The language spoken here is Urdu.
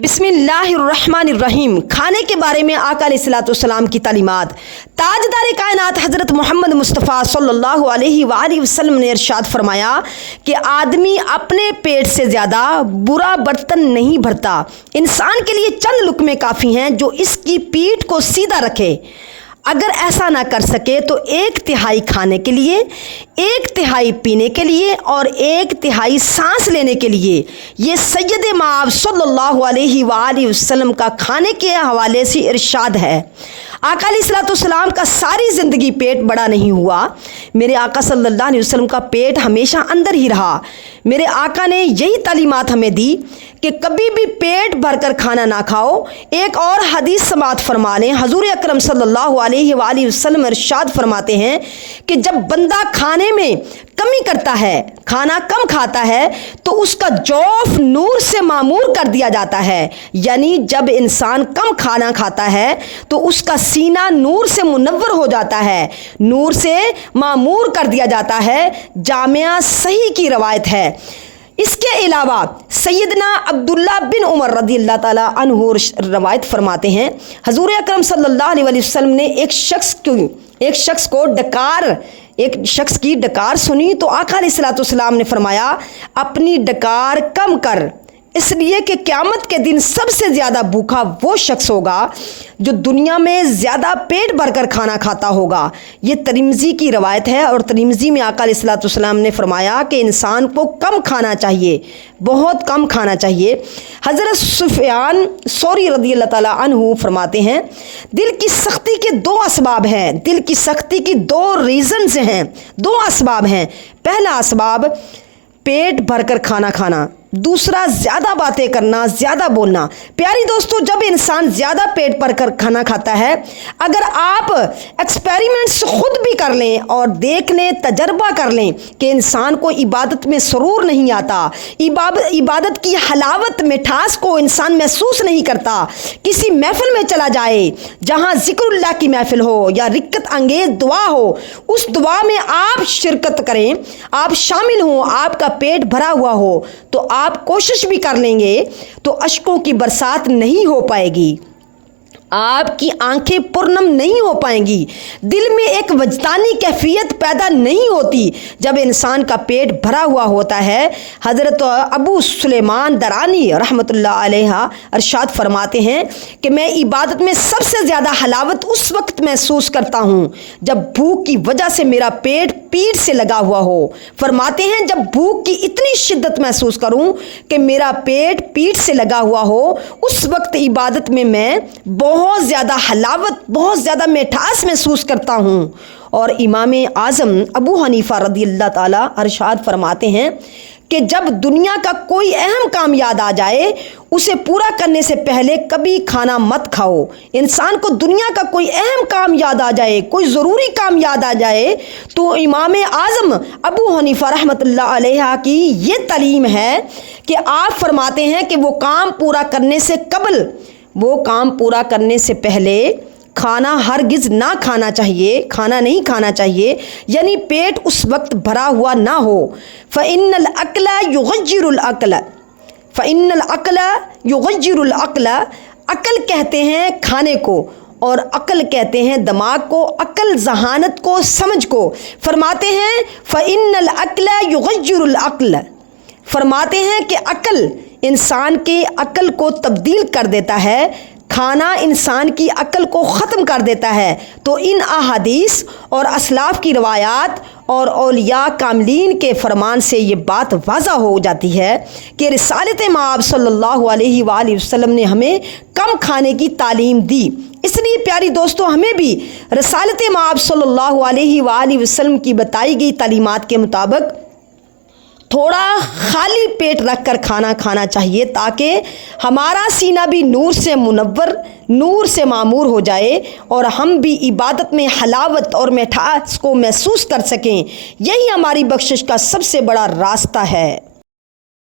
بسم اللہ الرحمن الرحیم۔ کھانے کے بارے میں آقا علیہ الصلوۃ والسلام کی تعلیمات۔ تاجدار کائنات حضرت محمد مصطفیٰ صلی اللہ علیہ وآلہ وسلم نے ارشاد فرمایا کہ آدمی اپنے پیٹ سے زیادہ برا برتن نہیں بھرتا۔ انسان کے لیے چند لقمے کافی ہیں جو اس کی پیٹھ کو سیدھا رکھے۔ اگر ایسا نہ کر سکے تو 1/3 کھانے کے لیے، 1/3 پینے کے لیے اور 1/3 سانس لینے کے لیے۔ یہ سید مآب صلی اللہ علیہ وآلہ وسلم کا کھانے کے حوالے سے ارشاد ہے۔ آقا علیہ الصلوۃ والسلام کا ساری زندگی پیٹ بڑا نہیں ہوا۔ میرے آقا صلی اللہ علیہ وسلم کا پیٹ ہمیشہ اندر ہی رہا۔ میرے آقا نے یہی تعلیمات ہمیں دی کہ کبھی بھی پیٹ بھر کر کھانا نہ کھاؤ۔ ایک اور حدیث سماعت فرما لیں۔ حضور اکرم صلی اللہ علیہ وآلہ وسلم ارشاد فرماتے ہیں کہ جب بندہ کھانے میں کمی کرتا ہے، کھانا کم کھاتا ہے، تو اس کا جوف نور سے معمور کر دیا جاتا ہے۔ یعنی جب انسان کم کھانا کھاتا ہے تو اس کا سینہ نور سے منور ہو جاتا ہے، نور سے معمور کر دیا جاتا ہے۔ جامعہ صحیح کی روایت ہے۔ اس کے علاوہ سیدنا عبداللہ بن عمر رضی اللہ تعالیٰ عنہ روایت فرماتے ہیں، حضور اکرم صلی اللہ علیہ وسلم نے ایک شخص کی ڈکار سنی تو آقا علیہ الصلوۃ والسلام نے فرمایا، اپنی ڈکار کم کر، اس لیے کہ قیامت کے دن سب سے زیادہ بھوکا وہ شخص ہوگا جو دنیا میں زیادہ پیٹ بھر کر کھانا کھاتا ہوگا۔ یہ ترمذی کی روایت ہے، اور ترمذی میں آقا علیہ الصلوۃ والسلام نے فرمایا کہ انسان کو کم کھانا چاہیے، بہت کم کھانا چاہیے۔ حضرت سفیان ثوری رضی اللہ تعالیٰ عنہ فرماتے ہیں، دل کی سختی کے 2 اسباب ہیں، دل کی سختی کی 2 ریزنز ہیں، 2 اسباب ہیں۔ پہلا اسباب پیٹ بھر کر کھانا کھانا، دوسرا زیادہ باتیں کرنا، زیادہ بولنا۔ پیاری دوستو، جب انسان زیادہ پیٹ بھر کر کھانا کھاتا ہے، اگر آپ ایکسپیریمنٹس خود بھی کر لیں اور دیکھ لیں، تجربہ کر لیں کہ انسان کو عبادت میں سرور نہیں آتا، عبادت کی حلاوت مٹھاس کو انسان محسوس نہیں کرتا۔ کسی محفل میں چلا جائے جہاں ذکر اللہ کی محفل ہو یا رکت انگیز دعا ہو، اس دعا میں آپ شرکت کریں، آپ شامل ہوں، آپ کا پیٹ بھرا ہوا ہو، تو آپ کوشش بھی کر لیں گے تو اشکوں کی برسات نہیں ہو پائے گی، آپ کی آنکھیں پرنم نہیں ہو پائیں گی، دل میں ایک وجدانی کیفیت پیدا نہیں ہوتی جب انسان کا پیٹ بھرا ہوا ہوتا ہے۔ حضرت ابو سلیمان درانی رحمۃ اللہ علیہ ارشاد فرماتے ہیں کہ میں عبادت میں سب سے زیادہ حلاوت اس وقت محسوس کرتا ہوں جب بھوک کی وجہ سے میرا پیٹ پیٹ سے لگا ہوا ہو۔ فرماتے ہیں جب بھوک کی اتنی شدت محسوس کروں کہ میرا پیٹ پیٹ سے لگا ہوا ہو، اس وقت عبادت میں بہت زیادہ حلاوت، بہت زیادہ مٹھاس محسوس کرتا ہوں۔ اور امام اعظم ابو حنیفہ رضی اللہ تعالیٰ ارشاد فرماتے ہیں کہ جب دنیا کا کوئی اہم کام یاد آ جائے، اسے پورا کرنے سے پہلے کبھی کھانا مت کھاؤ۔ انسان کو دنیا کا کوئی اہم کام یاد آ جائے، کوئی ضروری کام یاد آ جائے، تو امام اعظم ابو حنیفہ رحمۃ اللہ علیہ کی یہ تعلیم ہے کہ آپ فرماتے ہیں کہ وہ کام پورا کرنے سے قبل، وہ کام پورا کرنے سے پہلے کھانا ہرگز نہ کھانا چاہیے، کھانا نہیں کھانا چاہیے، یعنی پیٹ اس وقت بھرا ہوا نہ ہو۔ فَإِنَّ الْعَقْلَ يُغَيِّرُ الْعَقْلَ، فَإِنَّ الْعَقْلَ يُغَيِّرُ الْعَقْلَ، عقل کہتے ہیں کھانے کو، اور عقل کہتے ہیں دماغ کو، عقل ذہانت کو، سمجھ کو۔ فرماتے ہیں فَإِنَّ الْعَقْلَ يُغَيِّرُ الْعَقْلَ، فرماتے ہیں کہ عقل انسان کے عقل کو تبدیل کر دیتا ہے، کھانا انسان کی عقل کو ختم کر دیتا ہے۔ تو ان احادیث اور اسلاف کی روایات اور اولیاء کاملین کے فرمان سے یہ بات واضح ہو جاتی ہے کہ رسالت مآب صلی اللہ علیہ وآلہ وسلم نے ہمیں کم کھانے کی تعلیم دی۔ اس لیے پیاری دوستو، ہمیں بھی رسالت مآب صلی اللہ علیہ وآلہ وسلم کی بتائی گئی تعلیمات کے مطابق تھوڑا خالی پیٹ رکھ کر کھانا کھانا چاہیے، تاکہ ہمارا سینہ بھی نور سے منور، نور سے معمور ہو جائے، اور ہم بھی عبادت میں حلاوت اور مٹھاس کو محسوس کر سکیں۔ یہی ہماری بخشش کا سب سے بڑا راستہ ہے۔